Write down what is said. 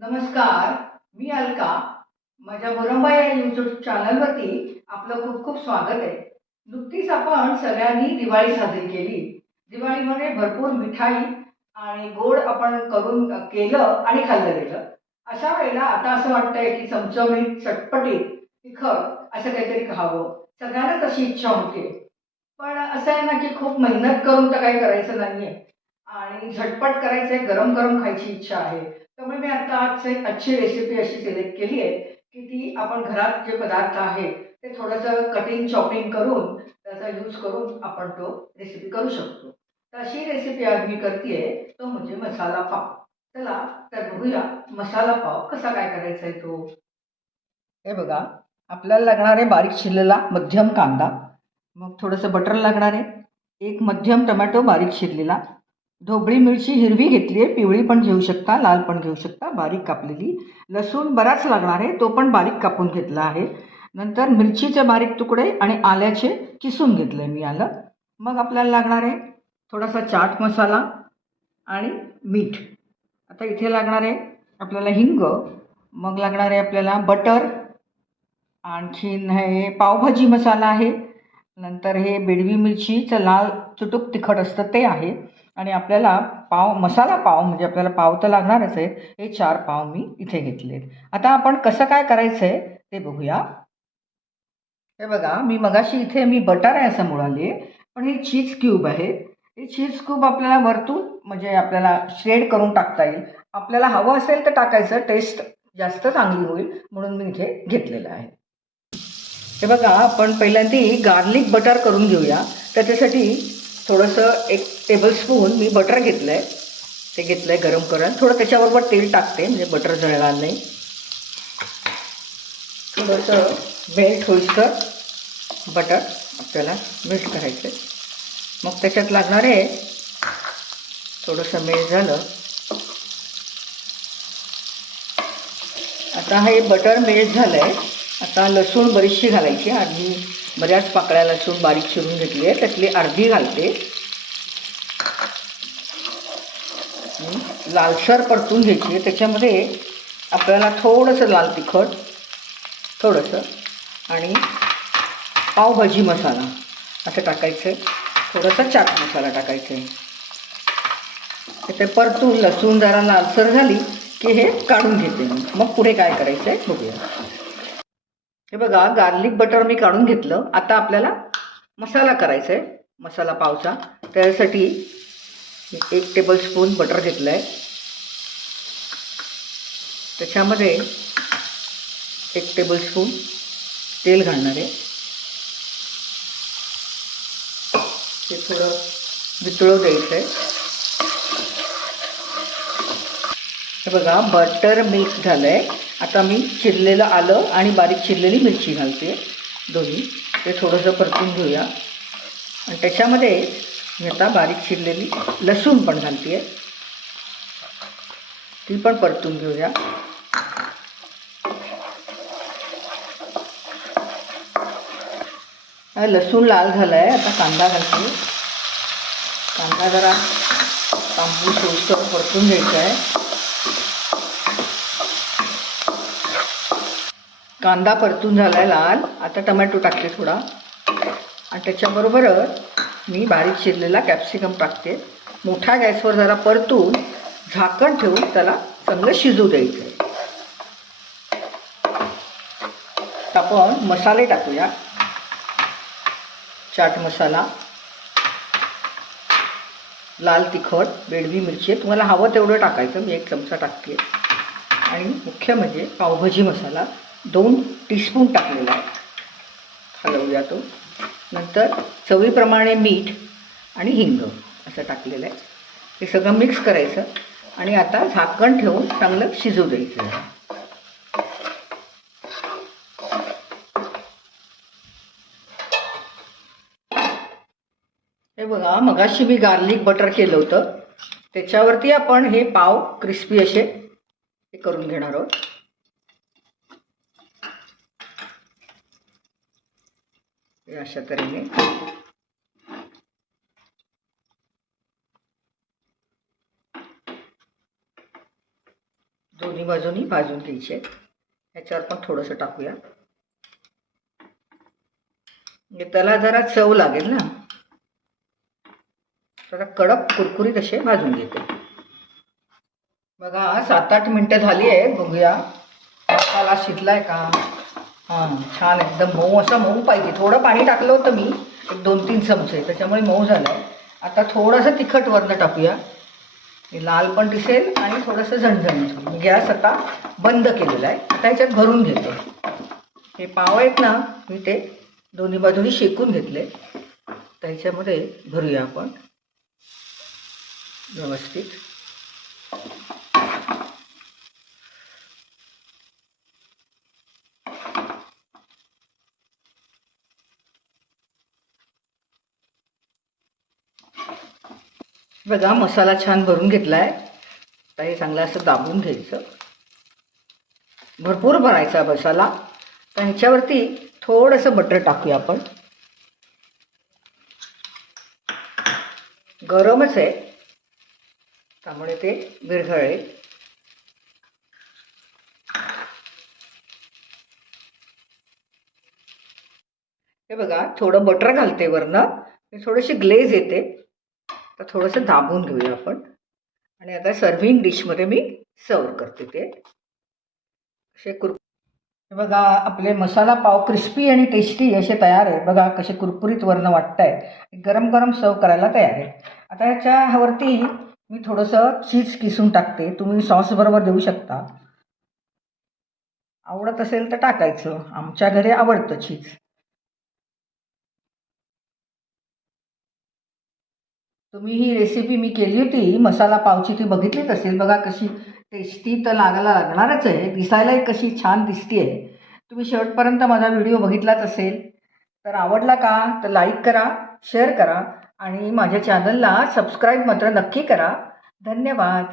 नमस्कार. मी अलका. माझ्या मुरंबा या यूट्यूब चॅनलवरती आपलं खूप खूप स्वागत आहे. नुकतीच आपण सगळ्यांनी दिवाळी साजरी केली. दिवाळीमध्ये भरपूर मिठाई आणि गोड आपण करून केलं आणि खाल्लं गेलं. अशा वेळेला आता असं वाटतंय की चमचमीत, चटपटीत, तिखट असं काहीतरी खावं. सगळ्यांनाच अशी इच्छा होते. पण असं आहे ना की खूप मेहनत करून तर काही करायचं नाहीये आणि झटपट करायचंय, गरम गरम खायची इच्छा आहे. त्यामुळे मी आता आजची रेसिपी अशी सिलेक्ट केली आहे की ती आपण घरात जे पदार्थ आहेत ते थोडंसं कटिंग चॉपिंग करून त्याचा यूज करून आपण तो रेसिपी करू शकतो. तर अशी रेसिपी आज मी करतेय, तो म्हणजे मसाला पाव. चला तर बघूया मसाला पाव कसा काय करायचा आहे तो. हे बघा, आपल्याला लागणार आहे बारीक चिरलेला मध्यम कांदा, मग थोडंसं बटर लागणार आहे, एक मध्यम टोमॅटो बारीक चिरलेला, ढोबळी मिरची हिरवी घेतली आहे, पिवळी पण घेऊ शकता, लाल पण घेऊ शकता, बारीक कापलेली. लसूण बराच लागणार आहे, तो पण बारीक कापून घेतला आहे. नंतर मिरचीचे बारीक तुकडे आणि आल्याचे किसून घेतले मी आलं. मग आपल्याला लागणार आहे थोडासा चाट मसाला आणि मीठ. आता इथे लागणार आहे आपल्याला हिंग, मग लागणार आहे आपल्याला बटर, आणखीन हे पावभाजी मसाला आहे, नंतर हे बेडगी मिरचीचं लाल चुटूक तिखट असतं ते आहे, आणि आपल्याला पाव मसाला पाव म्हणजे आपल्याला पाव तर लागणारच आहे. हे 4 पाव मी इथे घेतलेत. आता आपण कसं काय करायचं आहे ते बघूया. हे बघा, मी बटर आहे असं म्हणाले, पण हे चीज क्यूब आहे. हे चीज क्यूब आपल्याला वरतून म्हणजे आपल्याला श्रेड करून टाकता येईल. आपल्याला हवं असेल तर टाकायचं, टेस्ट जास्त चांगली होईल म्हणून मी इथे घेतलेलं आहे. हे बघा, आपण पहिल्यांदा गार्लिक बटर करून घेऊया. त्याच्यासाठी थोडंसं 1 टेबलस्पून मी बटर घेतलं आहे. ते घेतलं आहे गरम करून. थोडं त्याच्याबरोबर तेल टाकते म्हणजे बटर जळणार नाही. थोडंसं मेल्ट होईस्तर बटर आपल्याला मेल्ट करायचं आहे. मग त्याच्यात लागणार आहे, थोडंसं मेल्ट झालं. आता हे बटर मेल्ट झालं आहे. आता लसूण बरीचशी घालायची. आधी बऱ्याच पाकळ्या लसूण बारीक चिरून घेतली आहे, त्यातली अर्धी घालते. लालसर परतून घ्यायची. त्याच्यामध्ये आपल्याला थोडंसं लाल तिखट, थोडंसं आणि पावभाजी मसाला असं टाकायचं आहे. थोडासा चाट मसाला टाकायचा आहे. ते परतून लसूण जरा लालसर झाली की हे काढून घेते मी. मग पुढे काय करायचं आहे बघूया. हे बघा, गार्लिक बटर मी काढून घेतलं. आता आपल्याला मसाला करायचा आहे, मसाला पावचा. त्यासाठी 1 टेबलस्पून बटर घेतलं आहे. त्याच्यामध्ये 1 टेबलस्पून तेल घालणार आहे. ते थोडं वितळू द्यायचं आहे. हे बघा, बटर मिक्स झालं आहे. आता मी चिरलेलं आलं आणि बारीक चिरलेली मिरची घालते, दोन्ही. ते थोडंसं परतून घेऊया. आणि त्याच्यामध्ये मी आता बारीक चिरलेली लसूण पण घालते आहे, ती पण परतून घेऊया. लसूण लाल झाला आहे. आता कांदा घालते. कांदा जरा तांबूस होईस्तोवर परतून घ्यायचा आहे. कांदा परतून झाला आहे लाल. आता टमॅटो टाकते थोडा, आणि त्याच्याबरोबरच मी बारीक चिरलेला कॅप्सिकम टाकते. मोठ्या गॅसवर जरा परतून झाकण ठेवून त्याला चांगलं शिजू द्यायचं आहे. आपण मसाले टाकूया. चाट मसाला, लाल तिखट, बेडगी मिरची, तुम्हाला हवं तेवढं टाकायचं. मी 1 चमचा टाकते. आणि मुख्य म्हणजे पावभाजी मसाला 2 टीस्पून टाकलेला आहे. हलवूया तो. नंतर चवीप्रमाणे मीठ आणि हिंग असं टाकलेलं आहे. हे सगळं मिक्स करायचं आणि आता झाकण ठेवून चांगलं शिजू द्यायचं आहे. हे बघा, मगाशी मी गार्लिक बटर केलं होतं, त्याच्यावरती आपण हे पाव क्रिस्पी असे हे करून घेणार आहोत. अशा तऱ्हेने दोन्ही बाजूनी भाजून घ्यायचे. ह्याच्यावर पण थोडंसं टाकूया, म्हणजे त्याला जरा चव लागेल ना. जरा कडक कुरकुरीत असे भाजून घेते. बघा 7-8 मिनटं झाली आहेत. बघूया मसाला शिजलाय का. हां, छान एकदम मऊ, असं मऊ पाहिजे. थोडं पाणी टाकलं होतं मी, एक 2-3 चमचे, त्याच्यामुळे मऊ झालं आहे. आता थोडंसं तिखट वरनं टाकूया, हे लाल पण दिसेल आणि थोडंसं झणझणीत. मी गॅस आता बंद केलेला आहे. आता ह्याच्यात भरून घेते. हे पाव आहेत ना, मी ते दोन्ही बाजूनी शेकून घेतले. तर ह्याच्यामध्ये भरूया आपण व्यवस्थित. बघा मसाला छान भरून घेतला आहे. आता हे चांगलं असं दाबून घ्यायचं, भरपूर भरायचा मसाला. तर ह्याच्यावरती थोडंसं बटर टाकूया आपण. गरमच आहे त्यामुळे ते विरघळेल. हे बघा थोडं बटर घालते वरनं, थोडीशी ग्लेज येते. तर थोडंसं दाबून घेऊया आपण आणि आता सर्व्हिंग डिशमध्ये मी सर्व करते. ते असे हे बघा आपले मसाला पाव क्रिस्पी आणि टेस्टी असे तयार आहे. बघा कसे कुरकुरीत वरनं वाटत आहे. गरम गरम सर्व करायला तयार आहे. आता ह्याच्यावरती मी थोडंसं चीज किसून टाकते. तुम्ही सॉस बरोबर देऊ शकता, आवडत असेल तर टाकायचं. आमच्या घरी आवडतं चीज. तुम्ही ही रेसिपी मी केली होती मसाला पावची, ती बघितलीच असेल. बघा कशी टेस्टी तर लागायला लागणारच आहे. दिसायलाही कशी छान दिसते आहे. तुम्ही शेवटपर्यंत माझा व्हिडिओ बघितलाच असेल. तर आवडला का तर लाईक करा, शेअर करा आणि माझ्या चॅनलला सबस्क्राईब मात्र नक्की करा. धन्यवाद.